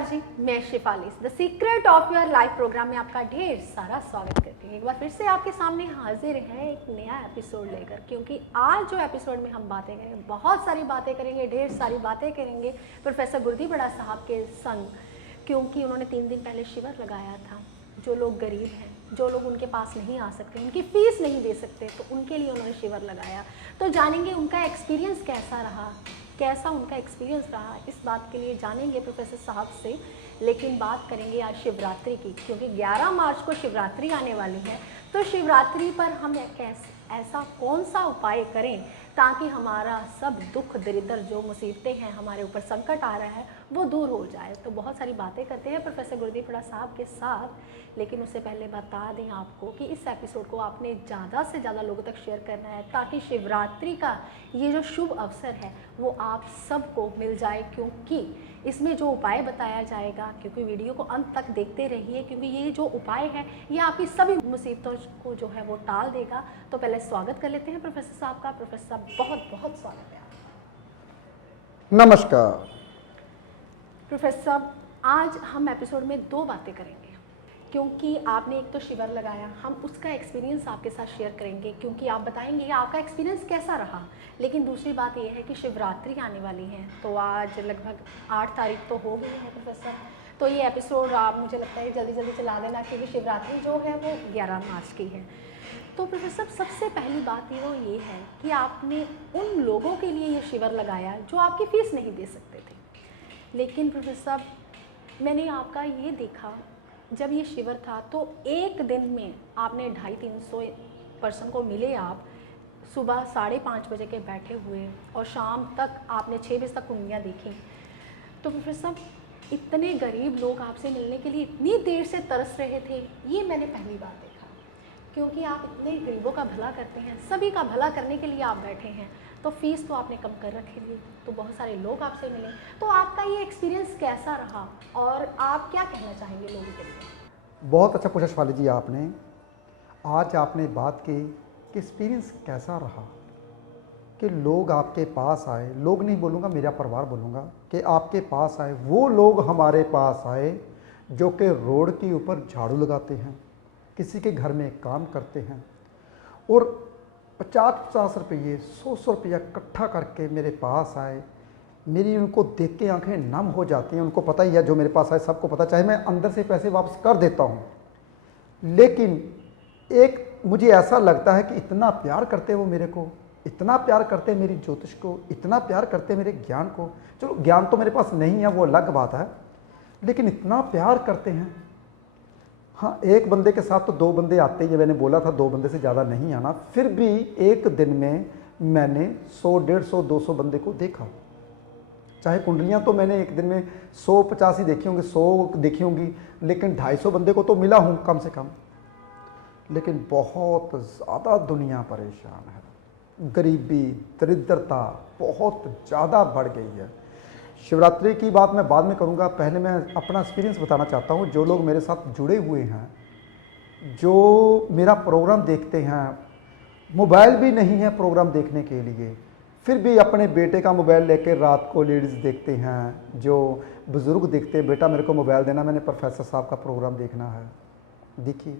नमस्कार जी, मैं Shifali the secret of your life program में आपका ढेर सारा स्वागत करती हूँ। एक बार फिर से आपके सामने हाजिर है एक नया एपिसोड लेकर, क्योंकि आज जो एपिसोड में हम बातें करेंगे, बहुत सारी बातें करेंगे, ढेर सारी बातें करेंगे प्रोफेसर गुरदीप बड़ा साहब के संग, क्योंकि उन्होंने 3 दिन पहले शिविर लगाया था। जो लोग गरीब हैं, जो लोग उनके पास नहीं आ सकते, उनकी फ़ीस नहीं दे सकते, तो उनके लिए उन्होंने शिविर लगाया। तो जानेंगे उनका एक्सपीरियंस कैसा रहा, कैसा उनका एक्सपीरियंस रहा, इस बात के लिए जानेंगे प्रोफेसर साहब से। लेकिन बात करेंगे आज शिवरात्रि की, क्योंकि 11 मार्च को शिवरात्रि आने वाली है। तो शिवरात्रि पर हम ऐसा कौन सा उपाय करें ताकि हमारा सब दुख दरिद्र जो मुसीबतें हैं, हमारे ऊपर संकट आ रहा है, वो दूर हो जाए। तो बहुत सारी बातें करते हैं प्रोफेसर गुरदीप बड़ा साहब के साथ। लेकिन उससे पहले बता दें आपको कि इस एपिसोड को आपने ज़्यादा से ज़्यादा लोगों तक शेयर करना है, ताकि शिवरात्रि का ये जो शुभ अवसर है वो आप सबको मिल जाए। क्योंकि इसमें जो उपाय बताया जाएगा, क्योंकि वीडियो को अंत तक देखते रहिए, क्योंकि ये जो उपाय है ये आपकी सभी मुसीबतों को जो है वो टाल देगा। तो पहले स्वागत कर लेते हैं प्रोफेसर साहब का। प्रोफेसर साहब बहुत बहुत स्वागत है आपका। नमस्कार प्रोफेसर साहब, आज हम एपिसोड में 2 बातें करेंगे, क्योंकि आपने एक तो शिविर लगाया, हम उसका एक्सपीरियंस आपके साथ शेयर करेंगे, क्योंकि आप बताएंगे कि आपका एक्सपीरियंस कैसा रहा। लेकिन दूसरी बात यह है कि शिवरात्रि आने वाली है, तो आज लगभग 8 तारीख तो हो गई है प्रोफेसर। तो ये एपिसोड आप मुझे लगता है जल्दी जल्दी चला देना, क्योंकि शिवरात्रि जो है वो 11 मार्च की है। तो प्रोफेसर सबसे पहली बात ये है कि आपने उन लोगों के लिए ये शिविर लगाया जो आपकी फ़ीस नहीं दे सकते थे। लेकिन प्रोफेसर मैंने आपका ये देखा, जब ये शिविर था तो एक दिन में आपने 250-300 पर्सन को मिले। आप सुबह 5:30 बजे के बैठे हुए और शाम तक आपने 6 बजे तक कुंडलियाँ देखी। तो प्रोफेसर इतने गरीब लोग आपसे मिलने के लिए इतनी देर से तरस रहे थे, ये मैंने पहली बार देखा। क्योंकि आप इतने गरीबों का भला करते हैं, सभी का भला करने के लिए आप बैठे हैं। तो फीस तो आपने कम कर रखी थी, तो बहुत सारे लोग आपसे मिले। तो आपका ये एक्सपीरियंस कैसा रहा और आप क्या कहना चाहेंगे लोगों के लिए? बहुत अच्छा पूछा शिफाली जी आपने। आज आपने बात की कि एक्सपीरियंस कैसा रहा, कि लोग आपके पास आए, लोग नहीं बोलूँगा, मेरा परिवार बोलूँगा, कि आपके पास आए। वो लोग हमारे पास आए जो कि रोड के ऊपर झाड़ू लगाते हैं, किसी के घर में काम करते हैं, और 50-50 रुपये 100-100 रुपया इकट्ठा करके मेरे पास आए। मेरी उनको देख के आंखें नम हो जाती हैं। उनको पता ही है जो मेरे पास आए, सबको पता, चाहे मैं अंदर से पैसे वापस कर देता हूँ, लेकिन एक मुझे ऐसा लगता है कि इतना प्यार करते वो मेरे को, इतना प्यार करते मेरी ज्योतिष को, इतना प्यार करते मेरे ज्ञान को। चलो ज्ञान तो मेरे पास नहीं है, वो अलग बात है, लेकिन इतना प्यार करते हैं। हाँ, एक बंदे के साथ तो 2 बंदे आते ही, मैंने बोला था 2 बंदे से ज़्यादा नहीं आना। फिर भी एक दिन में मैंने 100, 150, 200 बंदे को देखा। चाहे कुंडलियाँ तो मैंने एक दिन में 150 ही देखी होंगी, 100 देखी होंगी, लेकिन 250 बंदे को तो मिला हूँ कम से कम। लेकिन बहुत ज़्यादा दुनिया परेशान है, गरीबी दरिद्रता बहुत ज़्यादा बढ़ गई है। शिवरात्रि की बात मैं बाद में करूंगा, पहले मैं अपना एक्सपीरियंस बताना चाहता हूं। जो लोग मेरे साथ जुड़े हुए हैं, जो मेरा प्रोग्राम देखते हैं, मोबाइल भी नहीं है प्रोग्राम देखने के लिए, फिर भी अपने बेटे का मोबाइल लेकर रात को लेडीज़ देखते हैं, जो बुज़ुर्ग देखते हैं, बेटा मेरे को मोबाइल देना, मैंने प्रोफेसर साहब का प्रोग्राम देखना है। देखिए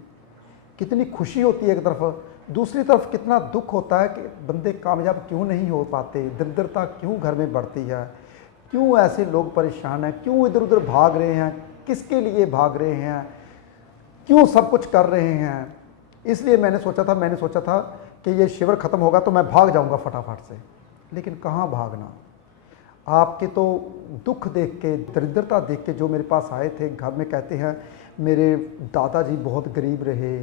कितनी खुशी होती है एक तरफ, दूसरी तरफ कितना दुख होता है कि बंदे कामयाब क्यों नहीं हो पाते, दरिद्रता क्यों घर में बढ़ती है, क्यों ऐसे लोग परेशान हैं, क्यों इधर उधर भाग रहे हैं, किसके लिए भाग रहे हैं, क्यों सब कुछ कर रहे हैं। इसलिए मैंने सोचा था कि ये शिविर ख़त्म होगा तो मैं भाग जाऊंगा फटाफट से, लेकिन कहाँ भागना। आपके तो दुख देख के, दरिद्रता देख के जो मेरे पास आए थे, घर में कहते हैं मेरे दादाजी बहुत गरीब रहे,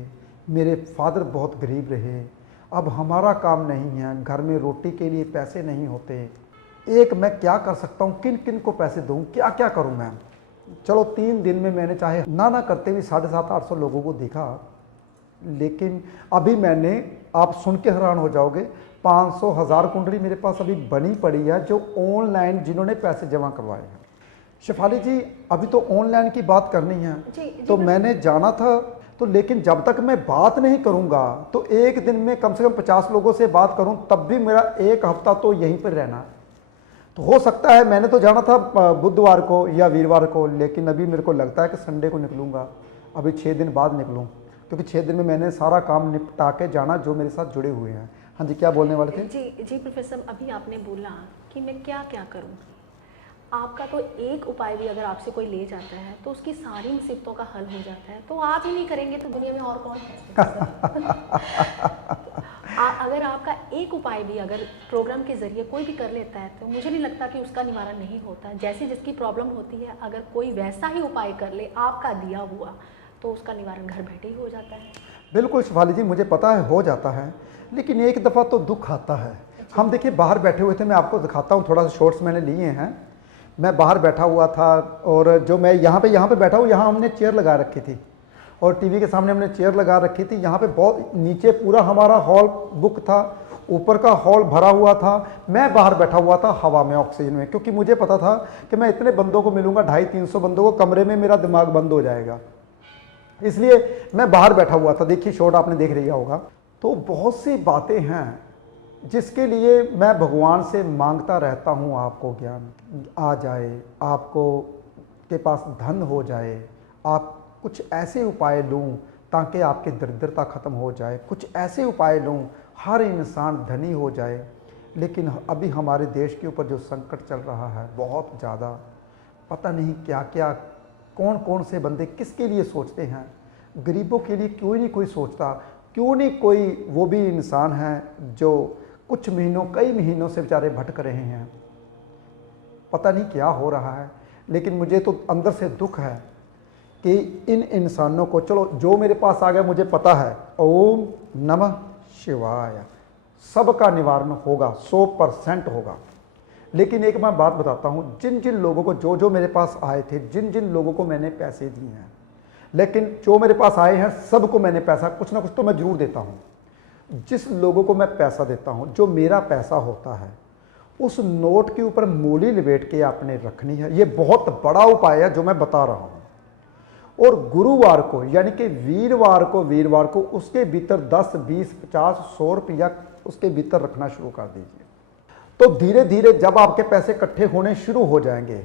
मेरे फादर बहुत गरीब रहे, अब हमारा काम नहीं है, घर में रोटी के लिए पैसे नहीं होते, एक मैं क्या कर सकता हूँ, किन किन को पैसे दूँ, क्या क्या करूँ मैं। चलो 3 दिन में मैंने चाहे ना करते हुए 750-800 लोगों को देखा। लेकिन अभी मैंने, आप सुन के हैरान हो जाओगे, 500-1000 कुंडली मेरे पास अभी बनी पड़ी है, जो ऑनलाइन जिन्होंने पैसे जमा करवाए हैं। शिफाली जी अभी तो ऑनलाइन की बात करनी है जी, तो मैंने जाना था, तो लेकिन जब तक मैं बात नहीं करूंगा तो एक दिन में कम से कम 50 लोगों से बात करूं, तब भी मेरा 1 हफ्ता तो यहीं पर रहना है। तो हो सकता है, मैंने तो जाना था बुधवार को या वीरवार को, लेकिन अभी मेरे को लगता है कि संडे को निकलूँगा। अभी 6 दिन बाद निकलूँ, क्योंकि 6 दिन में मैंने सारा काम निपटा के जाना जो मेरे साथ जुड़े हुए हैं। हाँ जी, क्या बोलने वाले थे? जी जी प्रोफेसर, अभी आपने बोला कि मैं क्या क्या करूं। आपका तो एक उपाय भी अगर आपसे कोई ले जाता है तो उसकी सारी मुसीबतों का हल हो जाता है, तो आप ही नहीं करेंगे तो दुनिया में और कौन है? अगर आपका एक उपाय भी अगर प्रोग्राम के ज़रिए कोई भी कर लेता है तो मुझे नहीं लगता कि उसका निवारण नहीं होता। जैसे जिसकी प्रॉब्लम होती है, अगर कोई वैसा ही उपाय कर ले आपका दिया हुआ, तो उसका निवारण घर बैठे ही हो जाता है। बिल्कुल शिफाली जी, मुझे पता है हो जाता है, लेकिन एक दफ़ा तो दुख आता है। हम देखिए बाहर बैठे हुए थे, मैं आपको दिखाता हूँ, थोड़ा सा शॉर्ट्स मैंने लिए हैं। मैं बाहर बैठा हुआ था और जो मैं यहाँ पे बैठा हूँ, यहाँ हमने चेयर लगा रखी थी और टीवी के सामने हमने चेयर लगा रखी थी। यहाँ पे बहुत नीचे पूरा हमारा हॉल बुक था, ऊपर का हॉल भरा हुआ था। मैं बाहर बैठा हुआ था हवा में, ऑक्सीजन में, क्योंकि मुझे पता था कि मैं इतने बंदों को मिलूंगा, 250-300 बंदों को, कमरे में मेरा दिमाग बंद हो जाएगा। इसलिए मैं बाहर बैठा हुआ था। देखिए शॉट आपने देख लिया होगा। तो बहुत सी बातें हैं जिसके लिए मैं भगवान से मांगता रहता हूँ, आपको ज्ञान आ जाए, आपको के पास धन हो जाए, आप कुछ ऐसे उपाय लूँ ताकि आपकी दरिद्रता ख़त्म हो जाए, कुछ ऐसे उपाय लूँ हर इंसान धनी हो जाए। लेकिन अभी हमारे देश के ऊपर जो संकट चल रहा है बहुत ज़्यादा, पता नहीं क्या क्या, कौन कौन से बंदे किसके लिए सोचते हैं, गरीबों के लिए क्यों नहीं कोई सोचता, क्यों नहीं कोई वो भी इंसान है जो कुछ महीनों, कई महीनों से बेचारे भटक रहे हैं। पता नहीं क्या हो रहा है, लेकिन मुझे तो अंदर से दुख है कि इन इंसानों को, चलो जो मेरे पास आ गया मुझे पता है, ओम नमः शिवाय, सबका निवारण होगा, 100% होगा। लेकिन एक मैं बात बताता हूँ, जिन जिन लोगों को, जो जो मेरे पास आए थे, जिन जिन लोगों को मैंने पैसे दिए हैं, लेकिन जो मेरे पास आए हैं सबको मैंने पैसा कुछ ना कुछ तो मैं ज़रूर देता हूँ। जिस लोगों को मैं पैसा देता हूँ, जो मेरा पैसा होता है, उस नोट के ऊपर मूली लपेट के आपने रखनी है। ये बहुत बड़ा उपाय है जो मैं बता रहा हूँ। और गुरुवार को यानी कि वीरवार को उसके भीतर 10, 20, 50, 100 रुपया उसके भीतर रखना शुरू कर दीजिए। तो धीरे धीरे जब आपके पैसे इकट्ठे होने शुरू हो जाएंगे,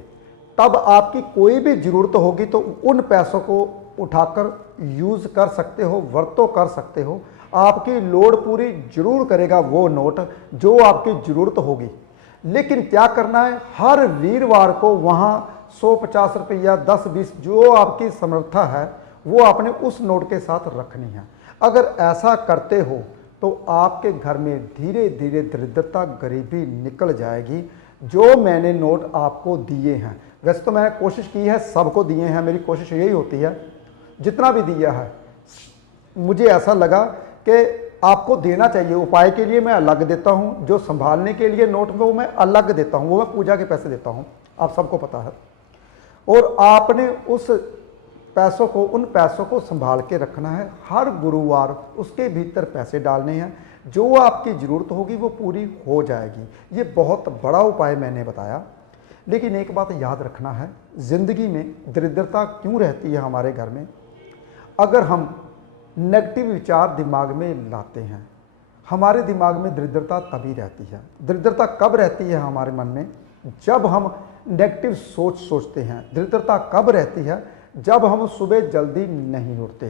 तब आपकी कोई भी ज़रूरत होगी तो उन पैसों को उठाकर यूज़ कर सकते हो, वर्तो कर सकते हो। आपकी लोड़ पूरी जरूर करेगा वो नोट जो आपकी ज़रूरत होगी। लेकिन क्या करना है, हर वीरवार को वहाँ 150 रुपया, 10, 20 जो आपकी समर्था है वो आपने उस नोट के साथ रखनी है। अगर ऐसा करते हो तो आपके घर में धीरे धीरे दरिद्रता, गरीबी निकल जाएगी। जो मैंने नोट आपको दिए हैं, वैसे तो मैंने कोशिश की है सबको दिए हैं, मेरी कोशिश यही होती है जितना भी दिया है मुझे ऐसा लगा कि आपको देना चाहिए। उपाय के लिए मैं अलग देता हूं, जो संभालने के लिए नोट को मैं अलग देता हूं, वो मैं पूजा के पैसे देता हूं, आप सबको पता है। और आपने उस पैसों को, उन पैसों को संभाल के रखना है। हर गुरुवार उसके भीतर पैसे डालने हैं, जो आपकी ज़रूरत होगी वो पूरी हो जाएगी। ये बहुत बड़ा उपाय मैंने बताया। लेकिन एक बात याद रखना है, ज़िंदगी में दरिद्रता क्यों रहती है हमारे घर में? अगर हम नेगेटिव विचार दिमाग में लाते हैं, हमारे दिमाग में दरिद्रता तभी रहती है। दरिद्रता कब रहती है हमारे मन में? जब हम नेगेटिव सोच सोचते हैं। दरिद्रता कब रहती है? जब हम सुबह जल्दी नहीं उठते।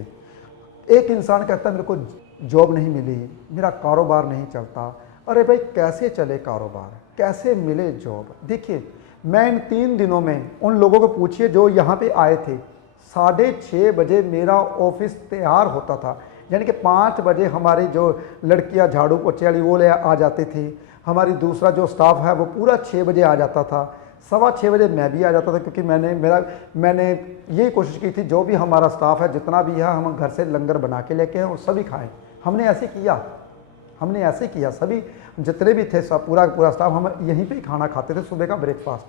एक इंसान कहता है मेरे को जॉब नहीं मिली, मेरा कारोबार नहीं चलता। अरे भाई कैसे चले कारोबार, कैसे मिले जॉब? देखिए मैं इन 3 दिनों में उन लोगों को पूछिए जो यहाँ पे आए थे, 6:30 बजे मेरा ऑफिस तैयार होता था। यानी कि 5 बजे हमारी जो लड़कियाँ झाड़ू पोछे वाली वो ले आ जाती थी, हमारी दूसरा जो स्टाफ है वो पूरा 6 बजे आ जाता था, 6:15 बजे मैं भी आ जाता था, क्योंकि मैंने यही कोशिश की थी जो भी हमारा स्टाफ है जितना भी है हम घर से लंगर बना के लेके आए और सभी खाएं। हमने ऐसे किया सभी जितने भी थे सब पूरा स्टाफ हम यहीं पे ही खाना खाते थे। सुबह का ब्रेकफास्ट,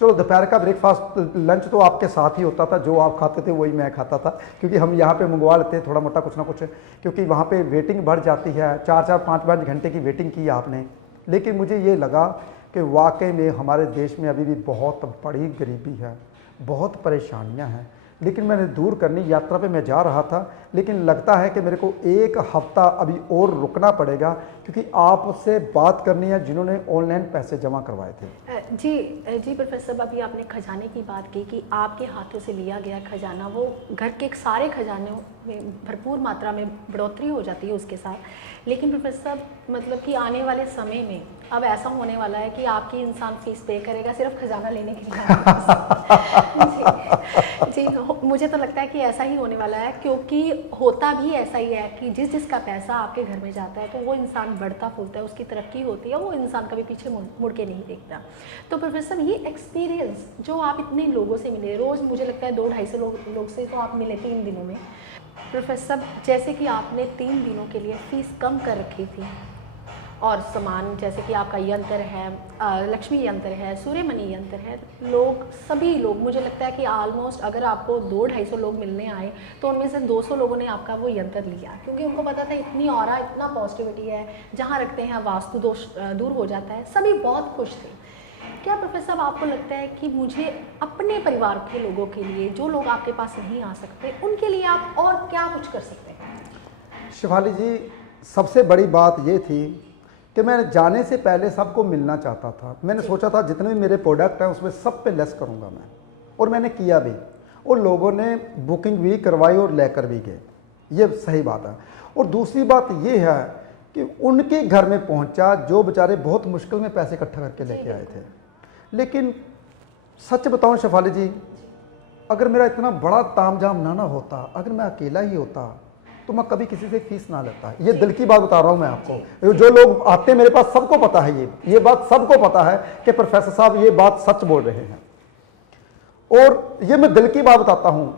चलो दोपहर का ब्रेकफास्ट, लंच तो आपके साथ ही होता था, जो आप खाते थे वही मैं खाता था, क्योंकि हम यहाँ पे मंगवा लेते थोड़ा मोटा कुछ ना कुछ, क्योंकि वहाँ पे वेटिंग बढ़ जाती है। 4-4, 5-5 घंटे की वेटिंग की आपने। लेकिन मुझे ये लगा कि वाकई में हमारे देश में अभी भी बहुत बड़ी गरीबी है, बहुत परेशानियां हैं। लेकिन मैंने दूर करनी यात्रा पे मैं जा रहा था, लेकिन लगता है कि मेरे को 1 हफ्ता अभी और रुकना पड़ेगा, क्योंकि आपसे बात करनी है जिन्होंने ऑनलाइन पैसे जमा करवाए थे। जी जी प्रोफेसर साहब, अभी आपने खजाने की बात की कि आपके हाथों से लिया गया खजाना वो घर के सारे खजानों में भरपूर मात्रा में बढ़ोतरी हो जाती है उसके साथ। लेकिन प्रोफेसर साहब मतलब कि आने वाले समय में अब ऐसा होने वाला है कि आपकी इंसान फीस पे करेगा सिर्फ खजाना लेने के लिए जी मुझे तो लगता है कि ऐसा ही होने वाला है, क्योंकि होता भी ऐसा ही है कि जिस जिसका पैसा आपके घर में जाता है तो वो इंसान बढ़ता फूलता है, उसकी तरक्की होती है, वो इंसान कभी पीछे मुड़ के नहीं देखता। तो प्रोफेसर ये एक्सपीरियंस जो आप इतने लोगों से मिले, रोज़ मुझे लगता है 200-250 लोग से तो आप मिले 3 दिनों में। प्रोफेसर जैसे कि आपने 3 दिनों के लिए फ़ीस कम कर रखी थी और सामान जैसे कि आपका यंत्र है, लक्ष्मी यंत्र है, सूर्यमणि यंत्र है, लोग सभी लोग मुझे लगता है कि ऑलमोस्ट अगर आपको 200-250 लोग मिलने आए तो उनमें से 200 लोगों ने आपका वो यंत्र लिया, क्योंकि उनको पता था इतनी ऑरा, इतना पॉजिटिविटी है, जहाँ रखते हैं वास्तु दोष दूर हो जाता है। सभी बहुत खुश थे। क्या प्रोफेसर साहब आपको लगता है कि मुझे अपने परिवार के लोगों के लिए, जो लोग आपके पास नहीं आ सकते, उनके लिए आप और क्या कुछ कर सकते हैं? शिफाली जी, सबसे बड़ी बात ये थी कि मैं जाने से पहले सबको मिलना चाहता था। मैंने सोचा था जितने भी मेरे प्रोडक्ट हैं उसमें सब पे लेस करूंगा मैं, और मैंने किया भी, और लोगों ने बुकिंग भी करवाई और लेकर भी गए, ये सही बात है। और दूसरी बात ये है कि उनके घर में पहुंचा जो बेचारे बहुत मुश्किल में पैसे इकट्ठा करके लेके आए थे। लेकिन सच बताऊं शिफाली जी, अगर मेरा इतना बड़ा तामझाम ना होता, अगर मैं अकेला ही होता तो मैं कभी किसी से फीस ना लेता। ये दिल की बात बता रहा हूँ मैं आपको। जो लोग आते हैं मेरे पास सबको पता है, ये बात सबको पता है कि प्रोफेसर साहब ये बात सच बोल रहे हैं। और ये मैं दिल की बात बताता हूँ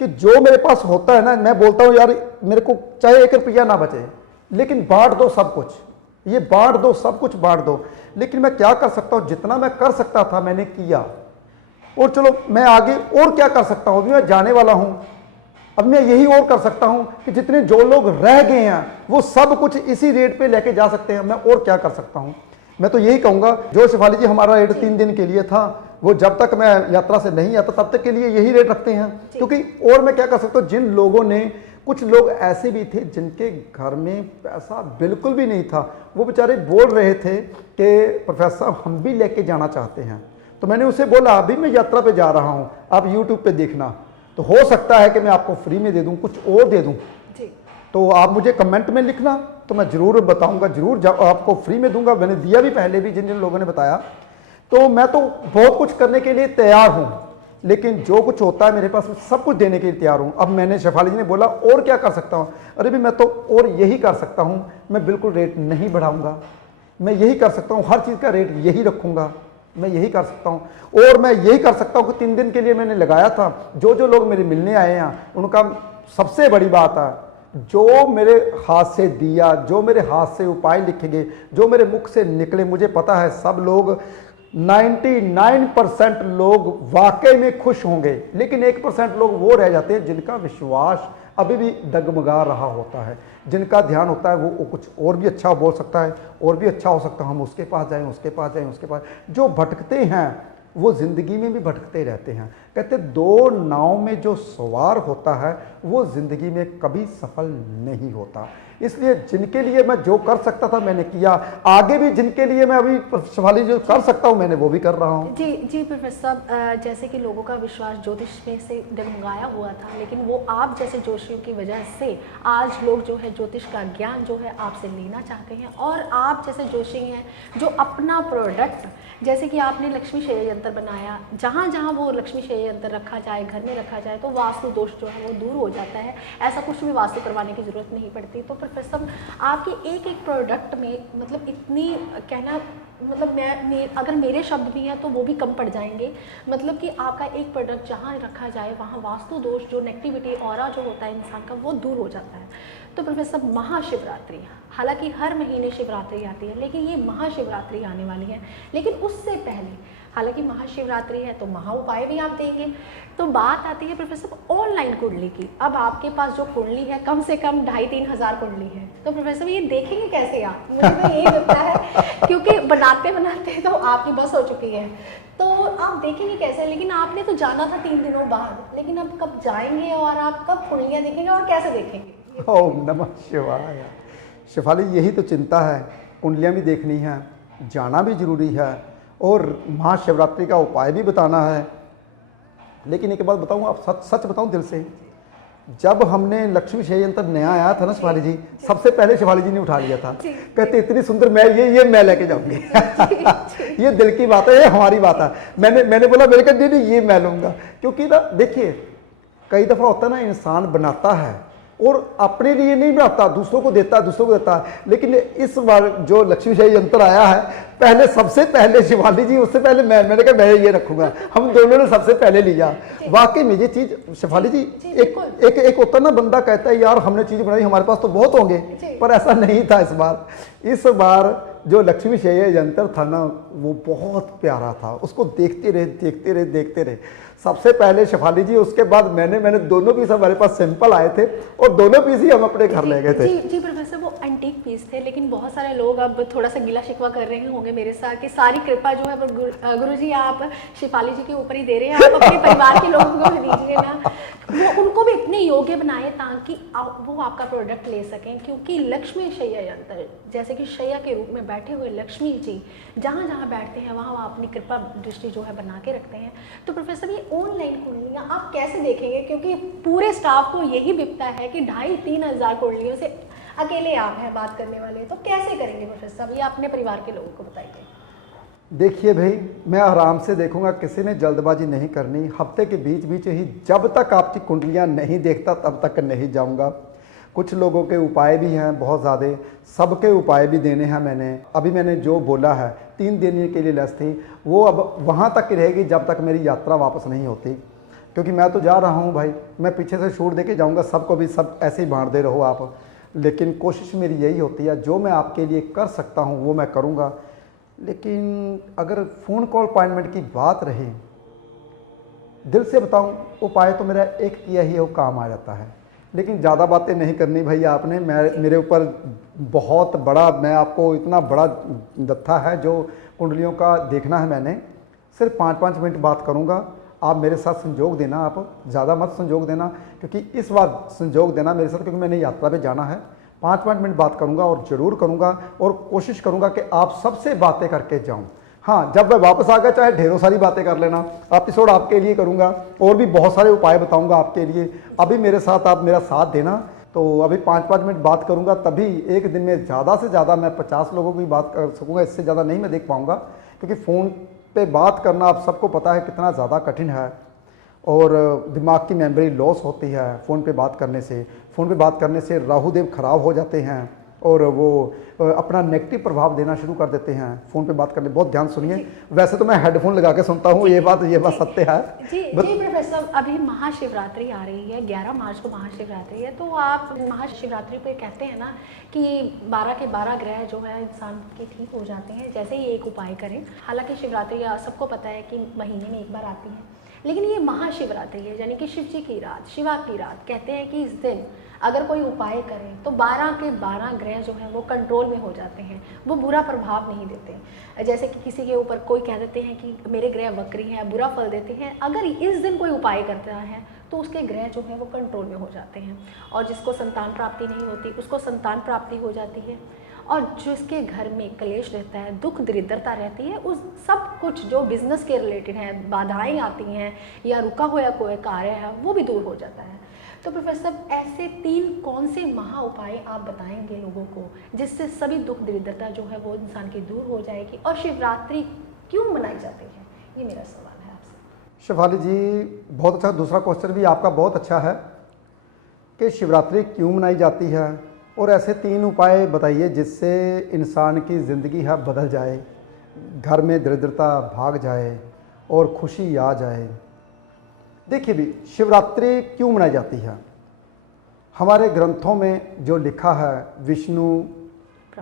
कि जो मेरे पास होता है ना, मैं बोलता हूँ यार मेरे को चाहे 1 रुपया ना बचे, लेकिन बांट दो सब कुछ, ये बांट दो, सब कुछ बांट दो। लेकिन मैं क्या कर सकता हूँ, जितना मैं कर सकता था मैंने किया, और चलो मैं आगे और क्या कर सकता हूँ, अभी मैं जाने वाला हूँ। अब मैं यही और कर सकता हूं कि जितने जो लोग रह गए हैं वो सब कुछ इसी रेट पे लेके जा सकते हैं। मैं और क्या कर सकता हूं, मैं तो यही कहूंगा, जो शिफाली जी हमारा रेट 3 दिन के लिए था, वो जब तक मैं यात्रा से नहीं आता तब तक के लिए यही रेट रखते हैं। क्योंकि और मैं क्या कर सकता हूं, जिन लोगों ने, कुछ लोग ऐसे भी थे जिनके घर में पैसा बिल्कुल भी नहीं था, वो बेचारे बोल रहे थे कि प्रोफेसर साहब हम भी लेके जाना चाहते हैं। तो मैंने उसे बोला अभी मैं यात्रा पे जा रहा हूँ, आप यूट्यूब पे देखना, तो हो सकता है कि मैं आपको फ्री में दे दूं, कुछ और दे दूं जी। तो आप मुझे कमेंट में लिखना, तो मैं ज़रूर बताऊंगा, ज़रूर आपको फ्री में दूंगा। मैंने दिया भी पहले भी, जिन जिन लोगों ने बताया। तो मैं तो बहुत कुछ करने के लिए तैयार हूं, लेकिन जो कुछ होता है मेरे पास सब कुछ देने के लिए तैयार हूं। अब मैंने शिफाली जी ने बोला और क्या कर सकता हूं, अरे भी मैं तो और यही कर सकता हूं, मैं बिल्कुल रेट नहीं बढ़ाऊंगा, मैं यही कर सकता हूं, हर चीज़ का रेट यही रखूंगा, मैं यही कर सकता हूं। और मैं यही कर सकता हूं कि 3 दिन के लिए मैंने लगाया था, जो जो लोग मेरे मिलने आए हैं उनका सबसे बड़ी बात है, जो मेरे हाथ से दिया, जो मेरे हाथ से उपाय लिखे गए, जो मेरे मुख से निकले, मुझे पता है सब लोग 99% लोग वाकई में खुश होंगे, लेकिन 1% लोग वो रह जाते हैं जिनका विश्वास अभी भी डगमगा रहा होता है, जिनका ध्यान होता है वो कुछ और भी अच्छा बोल सकता है, और भी अच्छा हो सकता है, हम उसके पास जाएं, उसके पास जाएं, उसके पास। जो भटकते हैं वो ज़िंदगी में भी भटकते रहते हैं। कहते 2 नाव में जो सवार होता है वो ज़िंदगी में कभी सफल नहीं होता। इसलिए जिनके लिए मैं जो कर सकता था मैंने किया, आगे भी जिनके लिए मैं अभी शिफाली जो कर सकता हूँ मैंने वो भी कर रहा हूँ। जी जी प्रोफेसर साहब, जैसे कि लोगों का विश्वास ज्योतिष में से डगमगाया हुआ था, लेकिन वो आप जैसे जोशियों की वजह से आज लोग जो है ज्योतिष का ज्ञान जो है आपसे लेना चाहते हैं। और आप जैसे जोशी हैं जो अपना प्रोडक्ट, जैसे कि आपने लक्ष्मी शय यंत्र बनाया, जहाँ जहाँ वो लक्ष्मी शय यंत्र रखा जाए, घर में रखा जाए, तो वास्तु दोष जो है वो दूर हो जाता है, ऐसा कुछ भी वास्तु करवाने की ज़रूरत नहीं पड़ती। तो प्रोफेसर आपके एक एक प्रोडक्ट में मतलब इतनी कहना, मतलब अगर मेरे शब्द भी हैं तो वो भी कम पड़ जाएंगे, मतलब कि आपका एक प्रोडक्ट जहाँ रखा जाए वहाँ वास्तु दोष, जो नेगेटिविटी ऑरा जो होता है इंसान का, वो दूर हो जाता है। तो प्रोफेसर महाशिवरात्रि, हालांकि हर महीने शिवरात्रि आती है, लेकिन ये महाशिवरात्रि आने वाली है, लेकिन उससे पहले हालांकि महाशिवरात्रि है तो महा उपाय भी आप देंगे। तो बात आती है प्रोफेसर ऑनलाइन कुंडली की। अब आपके पास जो कुंडली है कम से कम 2,500-3 हज़ार कुंडली है, तो प्रोफेसर ये देखेंगे कैसे आप? मुझे तो यही लगता है क्योंकि बनाते बनाते तो आपकी बस हो चुकी है, तो आप देखेंगे कैसे? लेकिन आपने तो जाना था 3 दिनों बाद, लेकिन अब कब जाएंगे और आप कब कुंडलियाँ देखेंगे और कैसे देखेंगे? ओम नमः शिवाय। शिफाली यही तो चिंता है, कुंडलियाँ भी देखनी है, जाना भी जरूरी है, और महाशिवरात्रि का उपाय भी बताना है। लेकिन एक बात बताऊँ, आप सच सच बताऊँ दिल से, जब हमने लक्ष्मी शय यंत्र नया आया था ना शिवाली जी, सबसे पहले शिवाली जी ने उठा लिया था। कहते इतनी सुंदर मैं ये मैं लेके जाऊंगी। ये दिल की बात है, ये हमारी बात है। मैंने बोला मेरे कहा नहीं ये मैं लूंगा, क्योंकि ना देखिए कई दफ़ा होता है ना, इंसान बनाता है और अपने लिए नहीं बनाता, दूसरों को देता है। लेकिन इस बार जो लक्ष्मी शय यंत्र आया है, पहले सबसे पहले शिवाली जी, उससे पहले मैंने कहा मैं ये रखूंगा। हम दोनों ने सबसे पहले लिया। वाकई में ये चीज़ शिवाली जी, एक होता ना, बंदा कहता है यार हमने चीज़ बनाई, हमारे पास तो बहुत होंगे, पर ऐसा नहीं था इस बार जो लक्ष्मी शय यंत्र था ना, वो बहुत प्यारा था। उसको देखते रहे। सबसे पहले शिफाली जी, उसके बाद मैंने दोनों पीस हमारे पास सिंपल आए थे और दोनों पीस ही हम अपने घर ले गए थे। जी प्रोफेसर, वो एंटीक पीस थे, लेकिन बहुत सारे लोग अब थोड़ा सा गिला शिकवा कर रहे होंगे मेरे साथ कि सारी कृपा जो है वो गुरुजी आप शिफाली जी के ऊपर ही दे रहे हैं, आप अपने परिवार के लोगों को भी दीजिए ना। वो उनको भी इतने योग्य बनाए ताकि वो आपका प्रोडक्ट ले सकें, क्योंकि लक्ष्मी शैया यंत्र, जैसे कि शैया के रूप में बैठे हुए लक्ष्मी जी जहाँ जहाँ बैठते हैं वहाँ वहाँ अपनी कृपा दृष्टि जो है बना के रखते हैं। तो प्रोफेसर ये ऑनलाइन कुंडलियाँ आप कैसे देखेंगे, क्योंकि पूरे स्टाफ को यही बिकता है कि 2,500-3 हज़ार कुंडलियों से अकेले आप हैं बात करने वाले, तो कैसे करेंगे प्रोफेसर, ये अपने परिवार के लोगों को बताइए। देखिए भाई, मैं आराम से देखूंगा, किसी ने जल्दबाजी नहीं करनी। हफ्ते के बीच ही, जब तक आपकी कुंडलियां नहीं देखता तब तक नहीं जाऊंगा। कुछ लोगों के उपाय भी हैं बहुत ज़्यादा, सबके उपाय भी देने हैं मैंने जो बोला है 3 दिन के लिए लेस थी, वो अब वहाँ तक की रहेगी जब तक मेरी यात्रा वापस नहीं होती। क्योंकि मैं तो जा रहा हूँ भाई, मैं पीछे से छूट दे के जाऊँगा, सबको भी सब ऐसे ही बांट दे रहो आप। लेकिन कोशिश मेरी यही होती है, जो मैं आपके लिए कर सकता हूँ वो मैं करूँगा। लेकिन अगर फ़ोन कॉल अपॉइंटमेंट की बात रही, दिल से बताऊं, उपाय तो मेरा एक किया ही वो काम आ जाता है। लेकिन ज़्यादा बातें नहीं करनी भाई आपने, मेरे ऊपर बहुत बड़ा, मैं आपको इतना बड़ा दत्था है जो कुंडलियों का देखना है। मैंने सिर्फ 5-5 मिनट बात करूंगा, आप मेरे साथ संजोग देना, आप ज़्यादा मत संजोग देना, क्योंकि इस बार संजोग देना मेरे साथ, क्योंकि मैंने यात्रा पे जाना है। 5-5 मिनट बात करूंगा और ज़रूर करूंगा, और कोशिश करूंगा कि आप सबसे बातें करके जाऊं। हाँ, जब मैं वापस आ गया चाहे ढेरों सारी बातें कर लेना, एपिसोड आपके लिए करूंगा और भी बहुत सारे उपाय बताऊंगा आपके लिए। अभी मेरे साथ आप मेरा साथ देना, तो अभी 5-5 मिनट बात करूंगा, तभी एक दिन में ज़्यादा से ज़्यादा मैं 50 लोगों की बात कर सकूँगा। इससे ज़्यादा नहीं मैं देख पाऊँगा, क्योंकि फ़ोन पे बात करना आप सबको पता है कितना ज़्यादा कठिन है, और दिमाग की मेमोरी लॉस होती है फ़ोन पे बात करने से। राहु देव खराब हो जाते हैं और वो अपना नेगेटिव प्रभाव देना शुरू कर देते हैं फ़ोन पे बात करने। बहुत ध्यान सुनिए, वैसे तो मैं हेडफोन लगा के सुनता हूँ, ये बात सत्य है। जी प्रोफेसर, अभी महाशिवरात्रि आ रही है, 11 मार्च को महाशिवरात्रि है, तो आप महाशिवरात्रि पे कहते हैं ना कि 12 के 12 ग्रह जो है इंसान के ठीक हो जाते हैं, जैसे ही एक उपाय करें। हालांकि शिवरात्रि सबको पता है कि महीने में एक बार आती है, लेकिन ये महाशिवरात्रि है, यानी कि शिव जी की रात, शिवा की रात। कहते हैं कि इस दिन अगर कोई उपाय करे तो 12 के 12 ग्रह जो हैं वो कंट्रोल में हो जाते हैं, वो बुरा प्रभाव नहीं देते। जैसे कि किसी के ऊपर कोई कह देते हैं कि मेरे ग्रह वक्री हैं, बुरा फल देते हैं, अगर इस दिन कोई उपाय करता है तो उसके ग्रह जो है वो कंट्रोल में हो जाते हैं, और जिसको संतान प्राप्ति नहीं होती उसको संतान प्राप्ति हो जाती है, और जिसके घर में क्लेश रहता है, दुख दरिद्रता रहती है, उस सब कुछ जो बिजनेस के रिलेटेड है, बाधाएं आती हैं या रुका हुआ कोई कार्य है, वो भी दूर हो जाता है। तो प्रोफेसर, ऐसे 3 कौन से महा उपाय आप बताएंगे लोगों को, जिससे सभी दुख दरिद्रता जो है वो इंसान की दूर हो जाएगी, और शिवरात्रि क्यों मनाई जाती है, ये मेरा सवाल है आपसे। शिफाली जी, बहुत अच्छा, दूसरा क्वेश्चन भी आपका बहुत अच्छा है कि शिवरात्रि क्यों मनाई जाती है, और ऐसे 3 उपाय बताइए जिससे इंसान की ज़िंदगी है बदल जाए, घर में दरिद्रता भाग जाए और खुशी आ जाए। देखिए भी, शिवरात्रि क्यों मनाई जाती है, हमारे ग्रंथों में जो लिखा है, विष्णु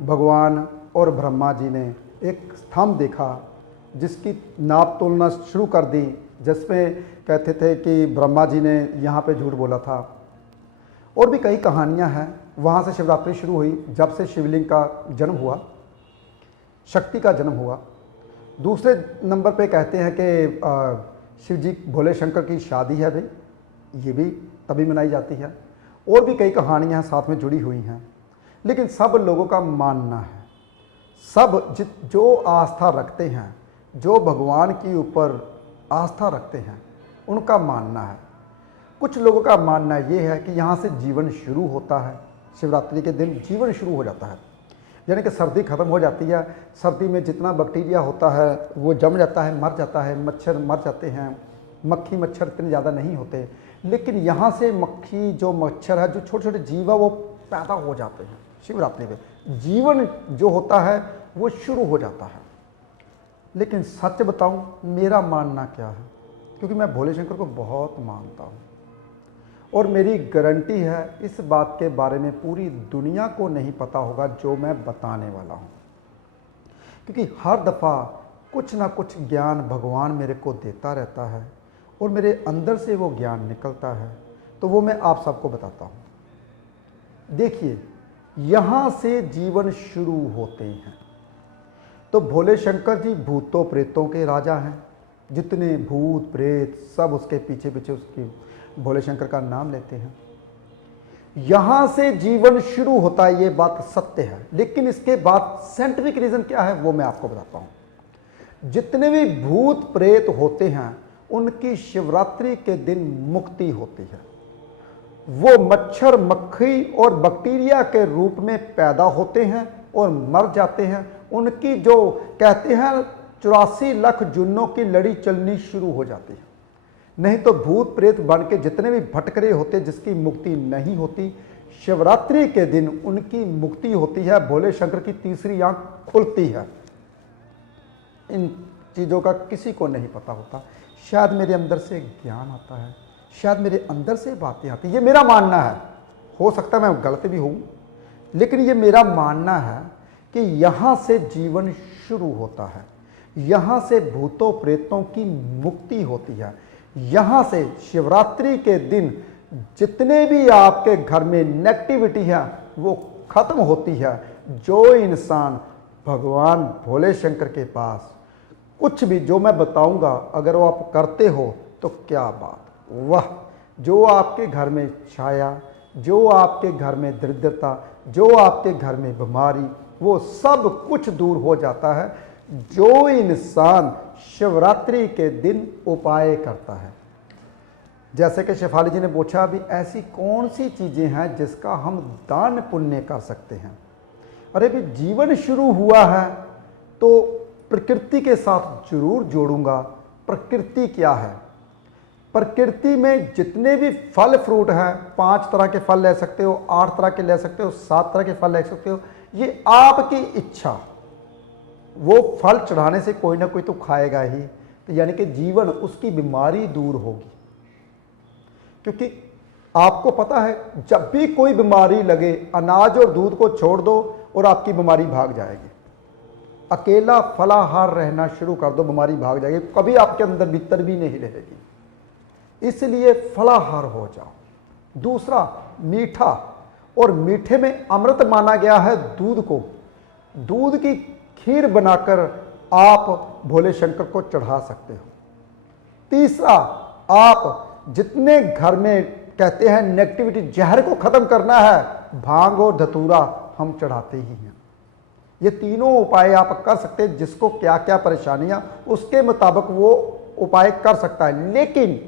भगवान और ब्रह्मा जी ने एक स्तंभ देखा जिसकी नाप तोलना शुरू कर दी, जिसमें कहते थे कि ब्रह्मा जी ने यहाँ पे झूठ बोला था। और भी कई कहानियाँ हैं, वहाँ से शिवरात्रि शुरू हुई, जब से शिवलिंग का जन्म हुआ, शक्ति का जन्म हुआ। दूसरे नंबर पे कहते हैं कि शिव जी भोले शंकर की शादी है भाई, ये भी तभी मनाई जाती है। और भी कई कहानियाँ साथ में जुड़ी हुई हैं, लेकिन सब लोगों का मानना है, सब जो आस्था रखते हैं जो भगवान के ऊपर आस्था रखते हैं उनका मानना है। कुछ लोगों का मानना ये है कि यहाँ से जीवन शुरू होता है, शिवरात्रि के दिन जीवन शुरू हो जाता है, यानी कि सर्दी खत्म हो जाती है। सर्दी में जितना बैक्टीरिया होता है वो जम जाता है, मर जाता है, मच्छर मर जाते हैं, मक्खी मच्छर इतने ज़्यादा नहीं होते। लेकिन यहाँ से मक्खी जो मच्छर है, जो छोटे छोटे जीव है वो पैदा हो जाते हैं। शिवरात्रि में जीवन जो होता है वो शुरू हो जाता है। लेकिन सच बताऊं, मेरा मानना क्या है, क्योंकि मैं भोले शंकर को बहुत मानता हूं और मेरी गारंटी है इस बात के बारे में पूरी दुनिया को नहीं पता होगा जो मैं बताने वाला हूं, क्योंकि हर दफ़ा कुछ ना कुछ ज्ञान भगवान मेरे को देता रहता है और मेरे अंदर से वो ज्ञान निकलता है, तो वो मैं आप सबको बताता हूं। देखिए, यहाँ से जीवन शुरू होते हैं। तो भोले शंकर जी भूतों प्रेतों के राजा हैं। जितने भूत प्रेत सब उसके पीछे पीछे उसकी भोले शंकर का नाम लेते हैं। यहाँ से जीवन शुरू होता है, ये बात सत्य है। लेकिन इसके बाद साइंटिफिक रीज़न क्या है वो मैं आपको बताता हूँ। जितने भी भूत प्रेत होते हैं उनकी शिवरात्रि के दिन मुक्ति होती है। वो मच्छर मक्खी और बैक्टीरिया के रूप में पैदा होते हैं और मर जाते हैं। उनकी जो कहते हैं 84 लाख जुन्नों की लड़ी चलनी शुरू हो जाती है। नहीं तो भूत प्रेत बन के जितने भी भटकरे होते जिसकी मुक्ति नहीं होती, शिवरात्रि के दिन उनकी मुक्ति होती है। भोले शंकर की तीसरी आंख खुलती है। इन चीज़ों का किसी को नहीं पता होता। शायद मेरे अंदर से ज्ञान आता है, शायद मेरे अंदर से बातें आती हैं। ये मेरा मानना है, हो सकता है मैं गलत भी हूँ, लेकिन ये मेरा मानना है कि यहाँ से जीवन शुरू होता है। यहाँ से भूतों प्रेतों की मुक्ति होती है। यहाँ से शिवरात्रि के दिन जितने भी आपके घर में नेगेटिविटी है वो खत्म होती है। जो इंसान भगवान भोले शंकर के पास कुछ भी जो मैं बताऊंगा अगर वो आप करते हो तो क्या बात, वाह! जो आपके घर में छाया, जो आपके घर में दरिद्रता, जो आपके घर में बीमारी, वो सब कुछ दूर हो जाता है जो इंसान शिवरात्रि के दिन उपाय करता है। जैसे कि शेफाली जी ने पूछा, अभी ऐसी कौन सी चीज़ें हैं जिसका हम दान पुण्य कर सकते हैं। अरे भी जीवन शुरू हुआ है तो प्रकृति के साथ जरूर जोड़ूंगा। प्रकृति क्या है? प्रकृति में जितने भी फल फ्रूट हैं, 5 तरह के फल ले सकते हो, 8 तरह के ले सकते हो, 7 तरह के फल ले सकते हो, ये आपकी इच्छा। वो फल चढ़ाने से कोई ना कोई तो खाएगा ही, तो यानी कि जीवन उसकी बीमारी दूर होगी। क्योंकि आपको पता है जब भी कोई बीमारी लगे, अनाज और दूध को छोड़ दो और आपकी बीमारी भाग जाएगी। अकेला फलाहार रहना शुरू कर दो, बीमारी भाग जाएगी, कभी आपके अंदर भीतर भी नहीं रहेगी। इसलिए फलाहार हो जाओ। दूसरा, मीठा, और मीठे में अमृत माना गया है दूध को। दूध की खीर बनाकर आप भोले शंकर को चढ़ा सकते हो। तीसरा, आप जितने घर में कहते हैं नेगेटिविटी, जहर को खत्म करना है, भांग और धतूरा हम चढ़ाते ही हैं। ये तीनों उपाय आप कर सकते हैं। जिसको क्या क्या परेशानियां उसके मुताबिक वो उपाय कर सकता है, लेकिन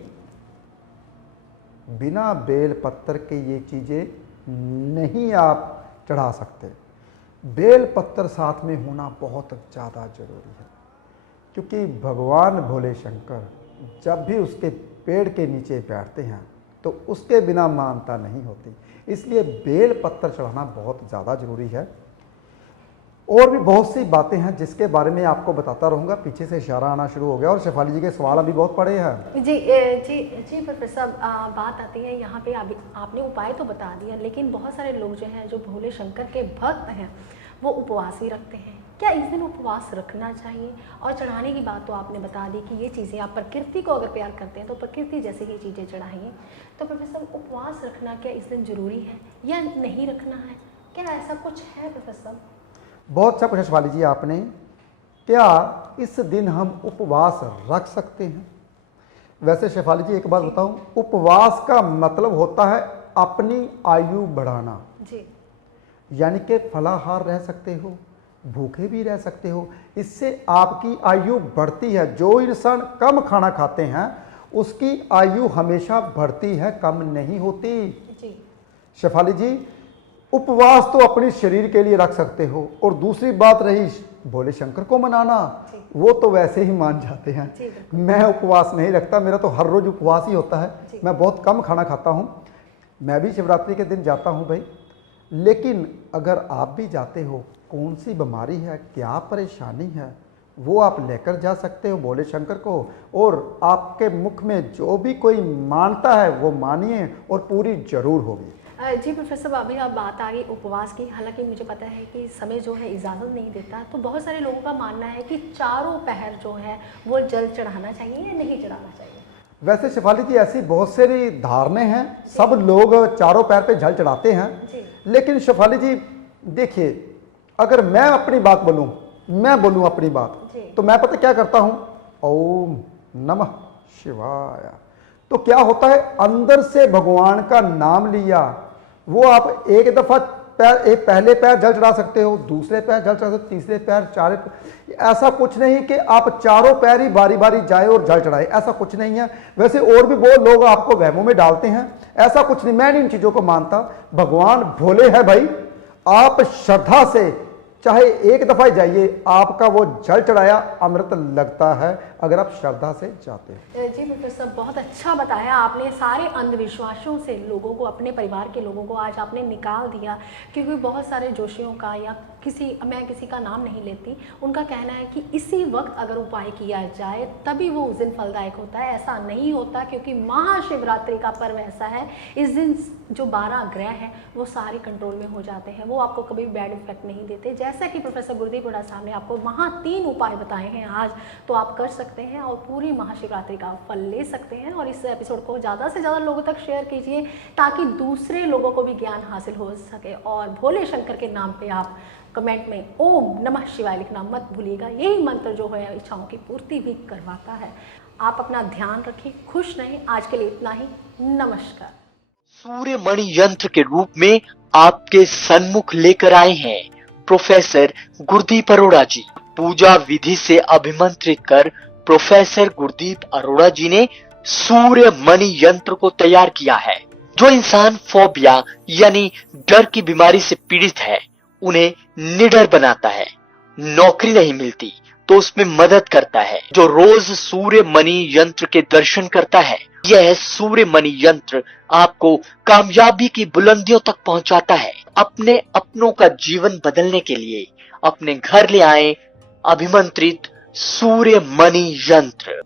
बिना बेल पत्थर के ये चीज़ें नहीं आप चढ़ा सकते। बेल पत्थर साथ में होना बहुत ज़्यादा जरूरी है, क्योंकि भगवान भोले शंकर जब भी उसके पेड़ के नीचे बैठते हैं तो उसके बिना मानता नहीं होती। इसलिए बेल पत्थर चढ़ाना बहुत ज़्यादा ज़रूरी है। और भी बहुत सी बातें हैं जिसके बारे में आपको बताता रहूँगा। पीछे से इशारा आना शुरू हो गया और शेफाली जी के सवाल अभी बहुत पड़े हैं। जी जी जी प्रोफेसर साहब, बात आती है यहाँ पे। अभी आपने उपाय तो बता दिया, लेकिन बहुत सारे लोग जो हैं, जो भोले शंकर के भक्त हैं, वो उपवास ही रखते हैं। क्या इस दिन उपवास रखना चाहिए? और चढ़ाने की बात तो आपने बता दी कि ये चीज़ें, आप प्रकृति को अगर प्यार करते हैं तो प्रकृति जैसे ही चीज़ें चढ़ाइए। तो प्रोफेसर, उपवास रखना क्या इस दिन ज़रूरी है या नहीं रखना है? क्या ऐसा कुछ है प्रोफेसर? बहुत अच्छा पूछा शिवाली जी आपने। क्या इस दिन हम उपवास रख सकते हैं? वैसे शेफाली जी एक बात बताऊं, उपवास का मतलब होता है अपनी आयु बढ़ाना। जी। यानी कि फलाहार रह सकते हो, भूखे भी रह सकते हो। इससे आपकी आयु बढ़ती है। जो इंसान कम खाना खाते हैं उसकी आयु हमेशा बढ़ती है, कम नहीं होती। जी। शेफाली जी, उपवास तो अपने शरीर के लिए रख सकते हो, और दूसरी बात रही भोले शंकर को मनाना, वो तो वैसे ही मान जाते हैं। मैं उपवास नहीं रखता, मेरा तो हर रोज उपवास ही होता है। मैं बहुत कम खाना खाता हूँ। मैं भी शिवरात्रि के दिन जाता हूँ भाई। लेकिन अगर आप भी जाते हो, कौन सी बीमारी है, क्या परेशानी है, वो आप लेकर जा सकते हो भोले शंकर को, और आपके मुख में जो भी कोई मानता है वो मानिए, और पूरी जरूर होगी। जी प्रोफेसर साहब, अभी अब बात आ गई उपवास की। हालांकि मुझे पता है कि समय जो है इजाज़त नहीं देता, तो बहुत सारे लोगों का मानना है कि चारों पहर जो है वो जल चढ़ाना चाहिए या नहीं चढ़ाना चाहिए। वैसे शेफाली जी, ऐसी बहुत सारी धारणाएं हैं, सब लोग चारों पैर पे जल चढ़ाते हैं। लेकिन शेफाली जी देखिए, अगर मैं अपनी बात बोलूं, मैं बोलूं अपनी बात, तो मैं पता क्या करता हूं, ओम नमः शिवाय। तो क्या होता है, अंदर से भगवान का नाम लिया, वो आप एक दफा पैर, एक पहले पैर जल चढ़ा सकते हो, दूसरे पैर जल चढ़ा सकते हो, तीसरे पैर, ऐसा कुछ नहीं कि आप चारों पैर ही बारी बारी जाए और जल चढ़ाए, ऐसा कुछ नहीं है। वैसे और भी बहुत लोग आपको वहमों में डालते हैं, ऐसा कुछ नहीं। मैं नहीं इन चीजों को मानता। भगवान भोले है भाई, आप श्रद्धा से चाहे एक दफा ही जाइए, आपका वो जल चढ़ाया अमृत लगता है, अगर आप श्रद्धा से जाते हैं। जी प्रोफेसर, बहुत अच्छा बताया आपने। सारे अंधविश्वासों से लोगों को, अपने परिवार के लोगों को आज आपने निकाल दिया। क्योंकि बहुत सारे जोशियों का, या मैं किसी का नाम नहीं लेती, उनका कहना है कि इसी वक्त अगर उपाय किया जाए तभी वो उस दिन फलदायक होता है। ऐसा नहीं होता, क्योंकि महाशिवरात्रि का पर्व ऐसा है, इस दिन जो 12 ग्रह हैं वो सारे कंट्रोल में हो जाते हैं, वो आपको कभी बैड इफेक्ट नहीं देते। जैसा कि प्रोफेसर गुरदीप हुड्डा साहब ने आपको वहाँ 3 उपाय बताए हैं आज, तो आप कर सकते हैं और पूरी महाशिवरात्रि का फल ले सकते हैं। और इस एपिसोड को ज़्यादा से ज़्यादा लोगों तक शेयर कीजिए, ताकि दूसरे लोगों को भी ज्ञान हासिल हो सके। और भोले शंकर के नाम पे आप कमेंट में ओम नमः शिवाय लिखना मत भूलिएगा। यही मंत्र जो है इच्छाओं की पूर्ति भी करवाता है। आप अपना ध्यान रखिए, खुश रहें। आज के लिए इतना ही। नमस्कार। सूर्य मणि यंत्र के रूप में आपके सन्मुख लेकर आए हैं प्रोफेसर गुरदीप अरोड़ा जी। पूजा विधि से अभिमंत्रित कर प्रोफेसर गुरदीप अरोड़ा जी ने सूर्य मणि यंत्र को तैयार किया है। जो इंसान फोबिया यानी डर की बीमारी से पीड़ित है, उन्हें निडर बनाता है। नौकरी नहीं मिलती तो उसमें मदद करता है। जो रोज सूर्य मणि यंत्र के दर्शन करता है, यह सूर्य मणि यंत्र आपको कामयाबी की बुलंदियों तक पहुंचाता है। अपने अपनों का जीवन बदलने के लिए अपने घर ले आए अभिमंत्रित सूर्य मणि यंत्र।